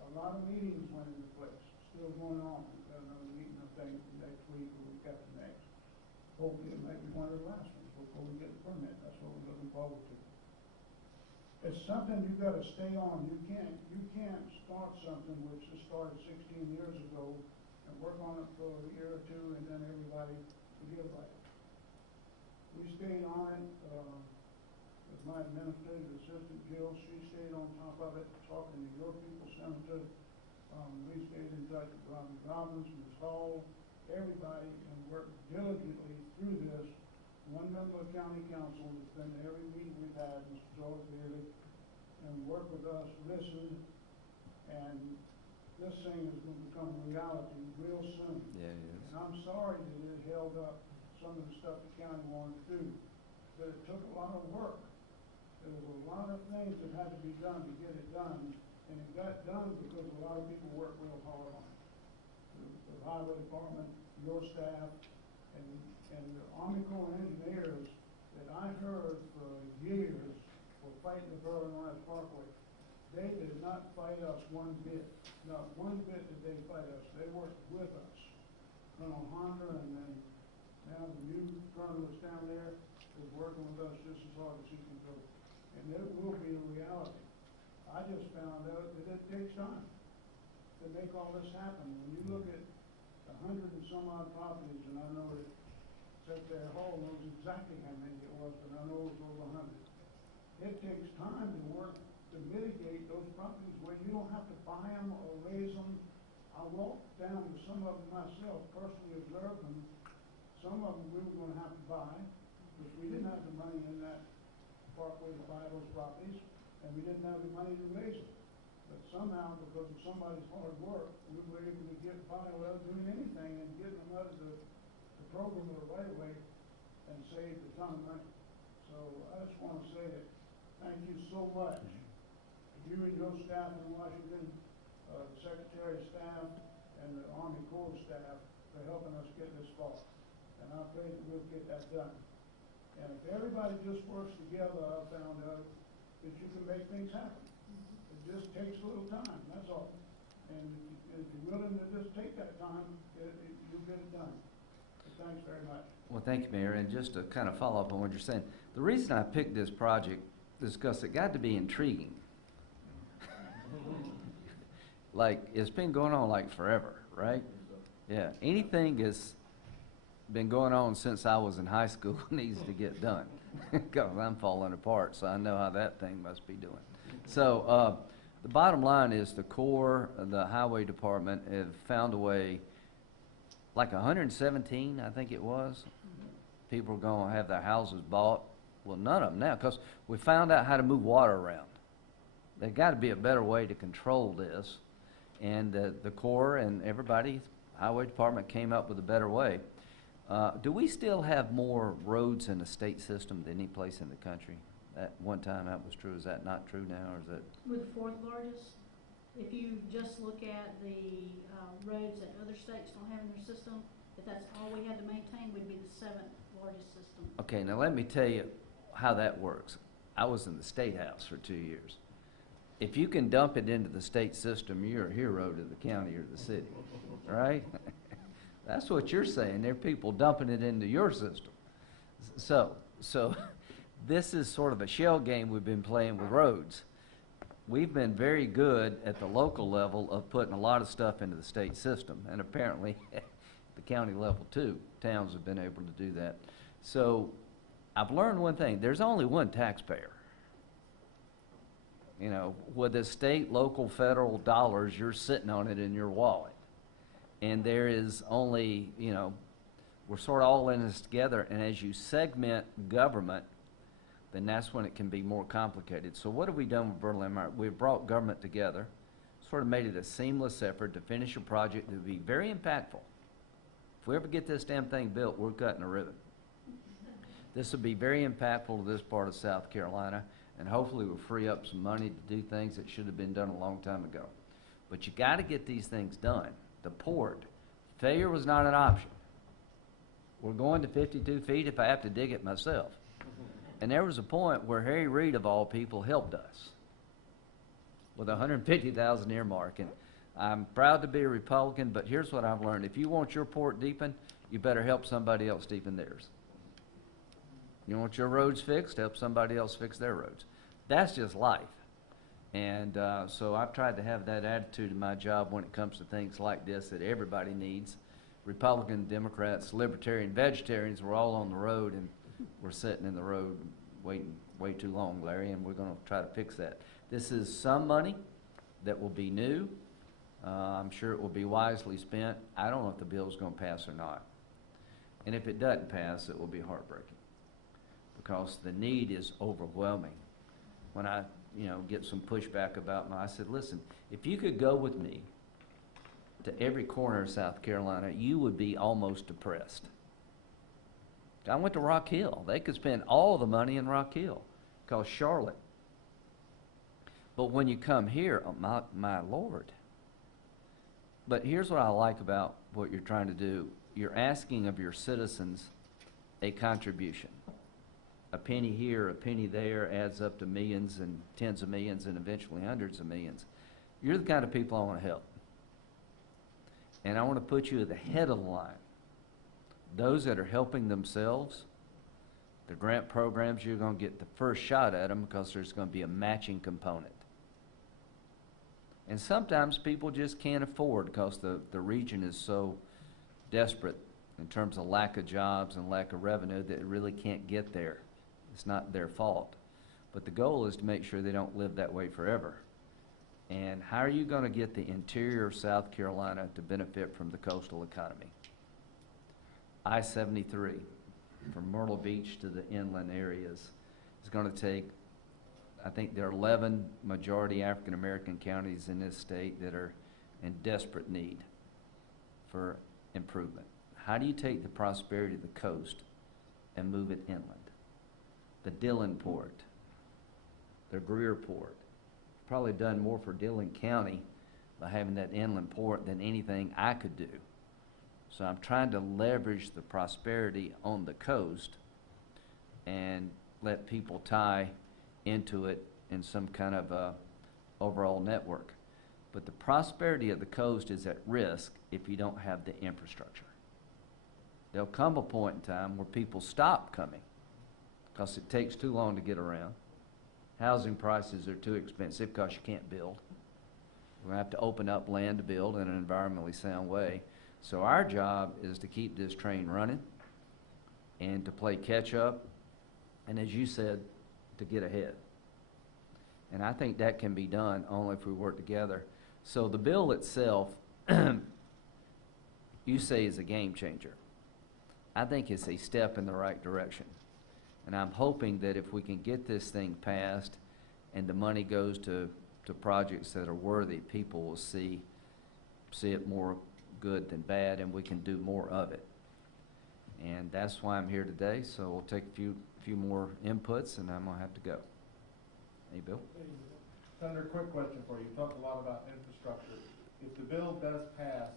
A lot of meetings went into place, still going on. We've got another meeting, I think, next week, or we've got the next. Hopefully it might be one of the last ones before we get the permit. That's what we're looking forward to. It's something you gotta stay on. You can't start something which was started 16 years ago and work on it for a year or two and then everybody forget about it. We stayed on it, with my administrative assistant Jill, she stayed on top of it, talking to your people, Senator. We stayed in touch with Robin Robbins, Ms. Hall, everybody, and worked diligently through this. One member of county council has been to every meeting we've had, Mr. George Bailey, and worked with us, listened, and this thing is going to become a reality real soon. Yeah, it is. And I'm sorry that it held up some of the stuff the county wanted to do, but it took a lot of work. There was a lot of things that had to be done to get it done, and it got done because a lot of people worked real hard on it. The highway department, your staff, and the Army Corps of Engineers that I heard for years were fighting the Berlin Myers Parkway. They did not fight us one bit. Not one bit did they fight us. They worked with us. Colonel Honda and then Now, the new journalist down there is working with us just as hard as he can do. And it will be a reality. I just found out that it takes time to make all this happen. When you look at 100 and some odd properties, and I know that Secretary Hall knows exactly how many it was, but I know it was over 100. It takes time to work to mitigate those properties where you don't have to buy them or raise them. I walked down to some of them myself, personally observed them. Some of them we were going to have to buy, because we didn't have the money in that parkway to buy those properties, and we didn't have the money to raise them. But somehow, because of somebody's hard work, we were able to get by without doing anything and getting them out of the program of the right way and saved a ton of money. So I just want to say that thank you so much, you and your staff in Washington, the Secretary of Staff, and the Army Corps staff for helping us get this far. And I pray that we'll get that done. And if everybody just works together, I've found out that you can make things happen. It just takes a little time, that's all. And if you're willing to just take that time, you'll get it done. So thanks very much. Well, thank you, Mayor, and just to kind of follow up on what you're saying, the reason I picked this project is because it got to be intriguing. Like, it's been going on like forever, right? Yeah, anything has been going on since I was in high school needs to get done, because I'm falling apart, so I know how that thing must be doing. So, the bottom line is the Corps, the Highway Department have found a way, like 117, I think it was, people are gonna have their houses bought. Well, none of them now, because we found out how to move water around. There's got to be a better way to control this, and the Corps and everybody, Highway Department came up with a better way. Do we still have more roads in the state system than any place in the country? At one time that was true. Is that not true now, or is it? We're the fourth largest. If you just look at the roads that other states don't have in their system, if that's all we had to maintain, we'd be the seventh largest system. Okay, now let me tell you how that works. I was in the State House for 2 years. If you can dump it into the state system, you're a hero to the county or the city, right? That's what you're saying. There are people dumping it into your system. So this is sort of a shell game we've been playing with roads. We've been very good at the local level of putting a lot of stuff into the state system, and apparently the county level too. Towns have been able to do that. So I've learned one thing. There's only one taxpayer. You know, with the state, local, federal dollars, you're sitting on it in your wallet. And there is only, you know, we're sort of all in this together, and as you segment government, then that's when it can be more complicated. So what have we done with Berlin? We've brought government together, sort of made it a seamless effort to finish a project that would be very impactful. If we ever get this damn thing built, we're cutting a ribbon. This will be very impactful to this part of South Carolina, and hopefully we'll free up some money to do things that should have been done a long time ago. But you got to get these things done. The port, failure was not an option. We're going to 52 feet if I have to dig it myself. And there was a point where Harry Reid, of all people, helped us with a $150,000 earmark. And I'm proud to be a Republican, but here's what I've learned. If you want your port deepened, you better help somebody else deepen theirs. You want your roads fixed, help somebody else fix their roads. That's just life. And so I've tried to have that attitude in my job when it comes to things like this that everybody needs. Republican, Democrats, Libertarian, Vegetarians, we're all on the road, and we're sitting in the road waiting way too long, Larry, and we're going to try to fix that. This is some money that will be new. I'm sure it will be wisely spent. I don't know if the bill's going to pass or not. And if it doesn't pass, it will be heartbreaking, because the need is overwhelming. When I, get some pushback about I said, listen, if you could go with me to every corner of South Carolina, you would be almost depressed. I went to Rock Hill. They could spend all the money in Rock Hill, called Charlotte. But when you come here, oh my Lord. But here's what I like about what you're trying to do. You're asking of your citizens a contribution. A penny here, a penny there adds up to millions and tens of millions and eventually hundreds of millions. You're the kind of people I want to help. And I want to put you at the head of the line. those that are helping themselves, the grant programs, you're gonna get the first shot at them because there's gonna be a matching component. And sometimes people just can't afford because the region is so desperate in terms of lack of jobs and lack of revenue that it really can't get there. It's not their fault. But the goal is to make sure they don't live that way forever. And how are you gonna get the interior of South Carolina to benefit from the coastal economy? I-73 from Myrtle Beach to the inland areas is gonna take, I think there are 11 majority African-American counties in this state that are in desperate need for improvement. How do you take the prosperity of the coast and move it inland? The Dillon Port, the Greer Port, probably done more for Dillon County by having that inland port than anything I could do. So I'm trying to leverage the prosperity on the coast and let people tie into it in some kind of a overall network. But the prosperity of the coast is at risk if you don't have the infrastructure. There'll come a point in time where people stop coming because it takes too long to get around. Housing prices are too expensive because you can't build. We're gonna have to open up land to build in an environmentally sound way. So our job is to keep this train running and to play catch up, and as you said, to get ahead. And I think that can be done only if we work together. So the bill itself, you say is a game changer. I think it's a step in the right direction. And I'm hoping that if we can get this thing passed and the money goes to projects that are worthy, people will see it more good than bad, and we can do more of it. And that's why I'm here today, so we'll take a few more inputs, and I'm gonna have to go. Hey, Bill? Senator, quick question for you. You talked a lot about infrastructure. If the bill does pass,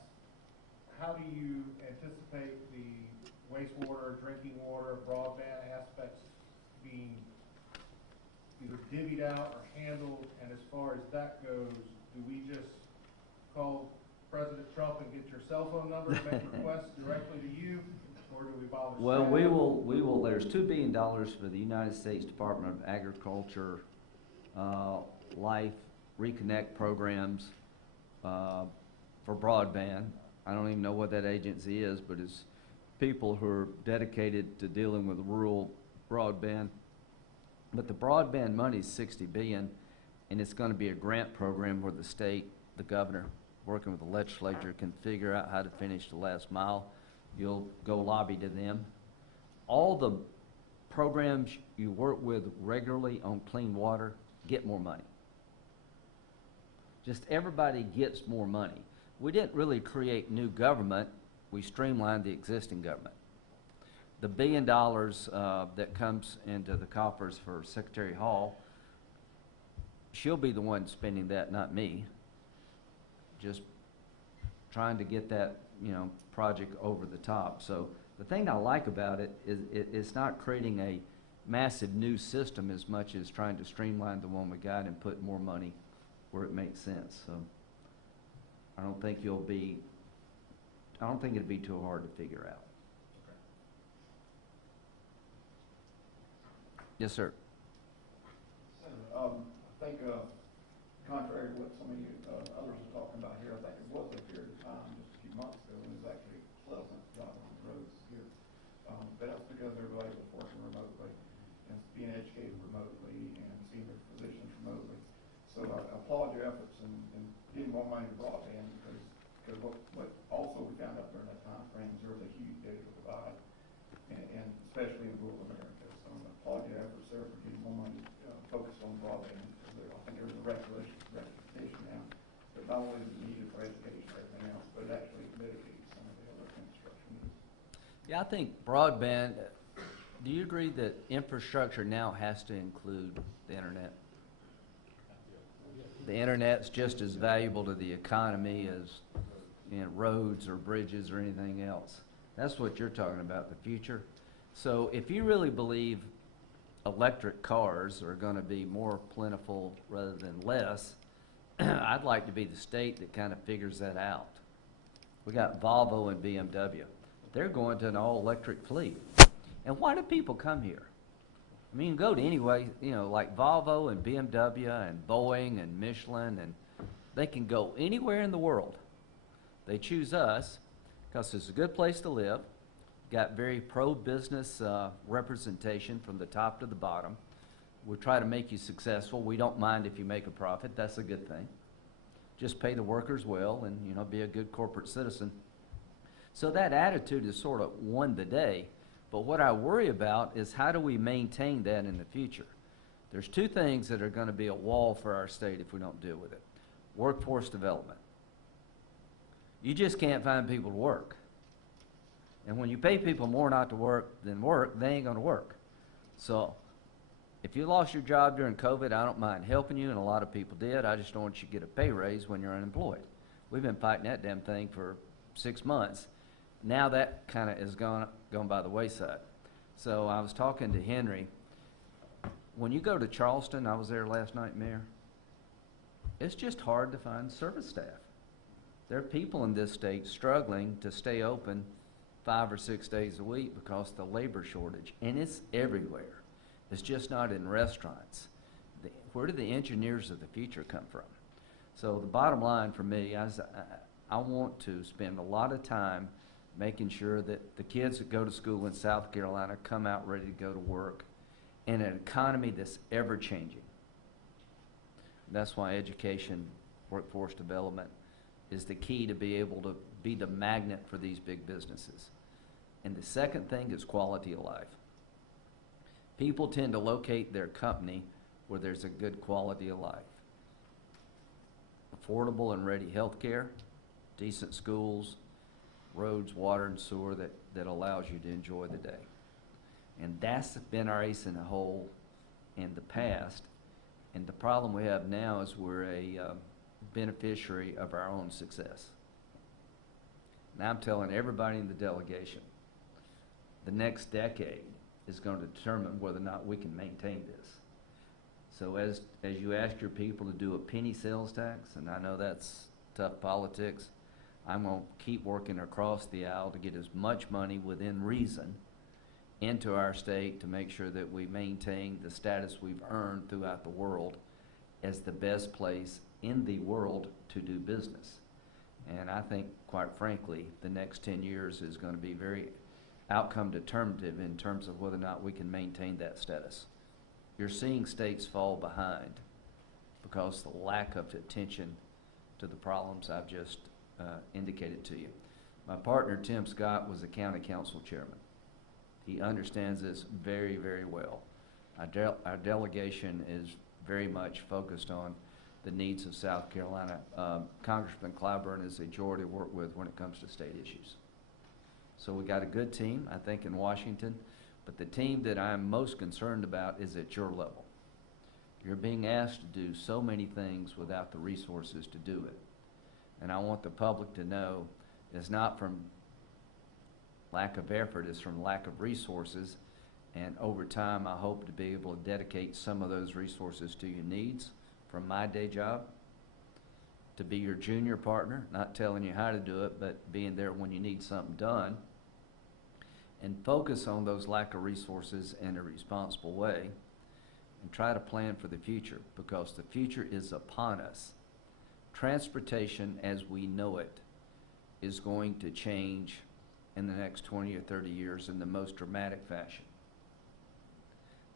how do you anticipate the wastewater, drinking water, broadband aspects being either divvied out or handled? And as far as that goes, do we just call President Trump and get your cell phone number and make requests directly to you, or do we bother? Well, we will, there's $2 billion for the United States Department of Agriculture, Life Reconnect programs, for broadband. I don't even know what that agency is, but it's people who are dedicated to dealing with rural broadband. But the broadband money is $60 billion, and it's gonna be a grant program where the state, the governor, working with the legislature, can figure out how to finish the last mile. You'll go lobby to them. All the programs you work with regularly on clean water get more money. Just everybody gets more money. We didn't really create new government, we streamlined the existing government. The $1 billion that comes into the coffers for Secretary Hall, she'll be the one spending that, not me. Just trying to get that, project over the top. So the thing I like about it is it's not creating a massive new system as much as trying to streamline the one we got and put more money where it makes sense. So I don't think it'd be too hard to figure out. Yes, sir. Senator, I think, contrary to what some of you others are talking about here, I think it was a period of time just a few months ago when it was actually pleasant driving on the roads here. But that's because everybody was working remotely and being educated remotely and seeing their physicians remotely. So I applaud your efforts in getting more money to broadband because what also we found out during that time frame is there was a huge data divide, and especially in rural America. So I applaud your efforts there for getting more money focused on broadband. I think there's a recognition now that not only is it needed for education and everything else, but it actually mitigates some of the other infrastructure needs. Yeah, I think broadband, do you agree that infrastructure now has to include the internet? The internet's just as valuable to the economy as roads or bridges or anything else. That's what you're talking about, the future. So if you really believe electric cars are going to be more plentiful rather than less, I'd like to be the state that kind of figures that out. We got Volvo and BMW. they're going to an all-electric fleet. And why do people come here? I mean, you can go to anyway, you know, like Volvo and BMW and Boeing and Michelin, and they can go anywhere in the world. They choose us because it's a good place to live, got very pro-business representation from the top to the bottom. We try to make you successful. We don't mind if you make a profit. That's a good thing. Just pay the workers well and, you know, be a good corporate citizen. So that attitude is sort of won the day. But what I worry about is how do we maintain that in the future? There's two things that are going to be a wall for our state if we don't deal with it. Workforce development. You just can't find people to work. And when you pay people more not to work than work, they ain't going to work. So if you lost your job during COVID, I don't mind helping you, and a lot of people did. I just don't want you to get a pay raise when you're unemployed. We've been fighting that damn thing for 6 months. Now that kind of is gone by the wayside. So I was talking to Henry. When you go to Charleston, I was there last night, Mayor, it's just hard to find service staff. There are people in this state struggling to stay open 5 or 6 days a week because of the labor shortage, and it's everywhere. It's just not in restaurants. Where do the engineers of the future come from? So the bottom line for me is I want to spend a lot of time making sure that the kids that go to school in South Carolina come out ready to go to work in an economy that's ever-changing. That's why education, workforce development is the key to be able to be the magnet for these big businesses. And the second thing is quality of life. People tend to locate their company where there's a good quality of life. Affordable and ready health care, decent schools, roads, water, and sewer that allows you to enjoy the day. And that's been our ace in the hole in the past. And the problem we have now is we're a beneficiary of our own success. And I'm telling everybody in the delegation, the next decade is going to determine whether or not we can maintain this. So as you ask your people to do a penny sales tax, and I know that's tough politics, I'm going to keep working across the aisle to get as much money within reason into our state to make sure that we maintain the status we've earned throughout the world as the best place in the world to do business. And I think, quite frankly, the next 10 years is going to be very outcome determinative in terms of whether or not we can maintain that status. You're seeing states fall behind because of the lack of attention to the problems I've just indicated to you. My partner, Tim Scott, was the county council chairman. He understands this very, very well. Our delegation is very much focused on the needs of South Carolina. Congressman Clyburn is a joy to work with when it comes to state issues. So we got a good team, I think, in Washington, but the team that I'm most concerned about is at your level. You're being asked to do so many things without the resources to do it. And I want the public to know it's not from lack of effort, it's from lack of resources. And over time, I hope to be able to dedicate some of those resources to your needs from my day job, to be your junior partner, not telling you how to do it, but being there when you need something done, and focus on those lack of resources in a responsible way, and try to plan for the future, because the future is upon us. Transportation as we know it is going to change in the next 20 or 30 years in the most dramatic fashion.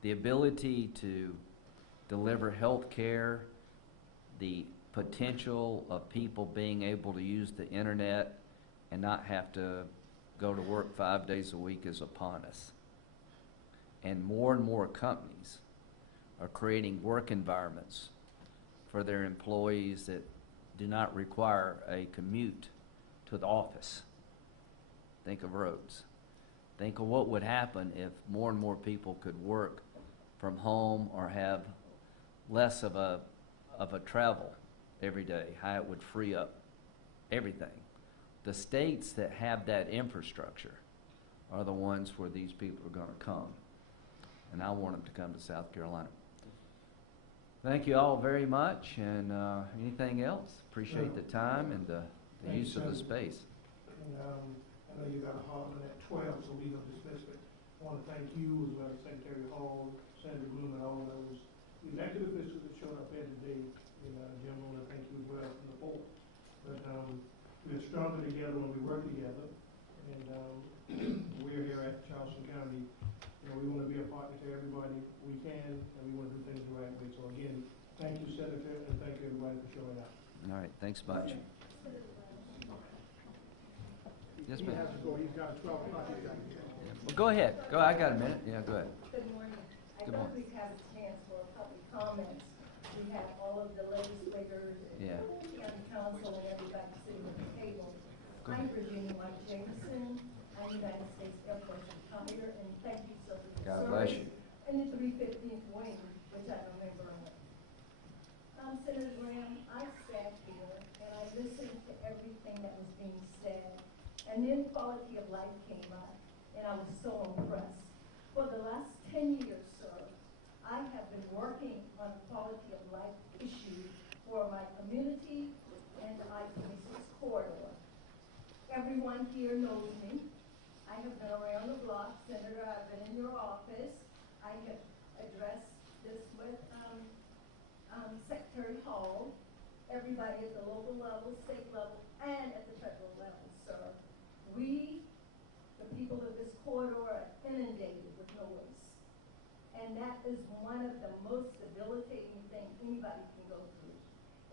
The ability to deliver health care, the potential of people being able to use the internet and not have to go to work 5 days a week is upon us. And more companies are creating work environments for their employees that do not require a commute to the office. Think of roads. Think of what would happen if more and more people could work from home or have less of a travel every day, how it would free up everything. The states that have that infrastructure are the ones where these people are going to come. And I want them to come to South Carolina. Thank you all very much. And anything else? Appreciate the time and the use of the space. And, I know you got a Hartman at 12, so we gonna dismiss it. I want to thank you as well as Secretary Hall, Senator Bloom, and all those elected officials that showed up here today. And Jim, I want to thank you as well from the board. But we're stronger together when we work together. And we're here at Charleston County. You know, we want to be a partner to everybody we can, and we want to do things the right way. So again, thank you, Senator, and thank you everybody for showing up. All right, thanks much. Yes, He ma'am. has to go. He's got a 12 o'clock. He's got to get. Well, go ahead. Go. I got a minute. Yeah, go ahead. Good morning. I Good thought morning. we'd have a chance for public comments. We have all of the legislators Yeah. and county council and everybody sitting at the table. Go I'm ahead. Virginia White Jameson. I'm United States Air Force retired, and thank you so much for God serving. bless you. And the 315th wing, which I'm a member of. Senator Graham, I sat here and I listened to everything that was being said. And then quality of life came up, and I was so impressed. For the last 10 years, sir, I have been working on quality of life issues for my community and the I-26 corridor. Everyone here knows me. I have been around the block, Senator. I've been in your office. I have addressed this with Secretary Hall, everybody at the local level, state level, and at the federal level, sir. We, the people of this corridor, are inundated with noise. And that is one of the most debilitating things anybody can go through.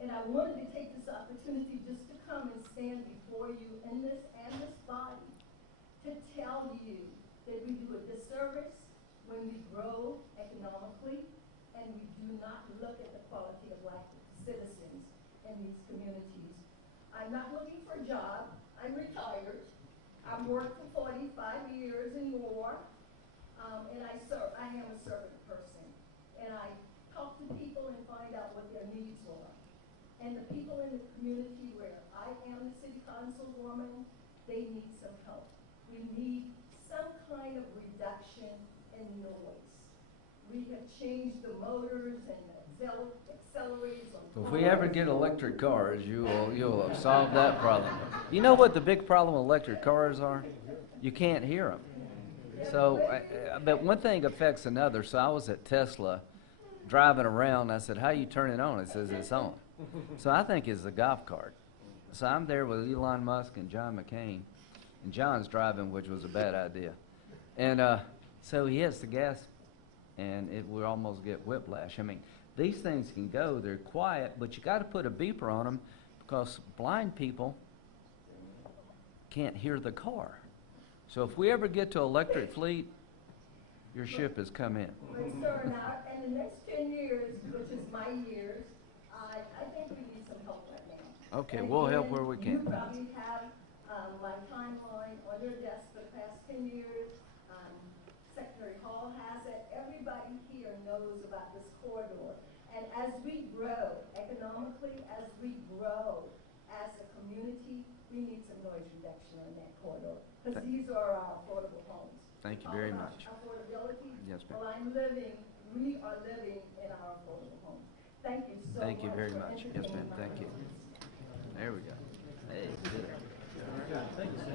And I wanted to take this opportunity just to come and stand before you in this and this body to tell you that we do a disservice when we grow economically and we do not look at the quality of life of the citizens in these communities. I'm not looking for a job. I'm retired. I've worked for 45 years and more, and I am a servant person. And I talk to people and find out what their needs are. And the people in the community where I am the city councilwoman, they need some help. We need some kind of reduction in noise. We have changed the motors and the accelerators on If we ever get electric cars, you'll have solved that problem. You know what the big problem with electric cars are? You can't hear them. So, but one thing affects another. So I was at Tesla driving around. I said, "How you turn it on?" It says it's on. So I think it's a golf cart. So I'm there with Elon Musk and John McCain, and John's driving, which was a bad idea. And so he hits the gas, and it will almost get whiplash. I mean, these things can go, they're quiet, but you got to put a beeper on them because blind people can't hear the car. So if we ever get to electric fleet, your ship has come in. But sir, now, in the next 10 years, which is my years, I think we need some help right now. Okay, And we'll help again, where we can. You probably have my timeline on your desk for the past 10 years. Secretary Hall has it. Everybody here knows about this corridor. And as we grow economically, as we grow as a community, we need some noise reduction on that corridor. Because these are our affordable homes. Thank you very Talk about much. Affordability. Yes, ma'am. Well, we are living in our affordable homes. Thank you so much. Thank you very for much. Yes, entertaining ma'am. my Thank you. comments. There we go. Hey, good.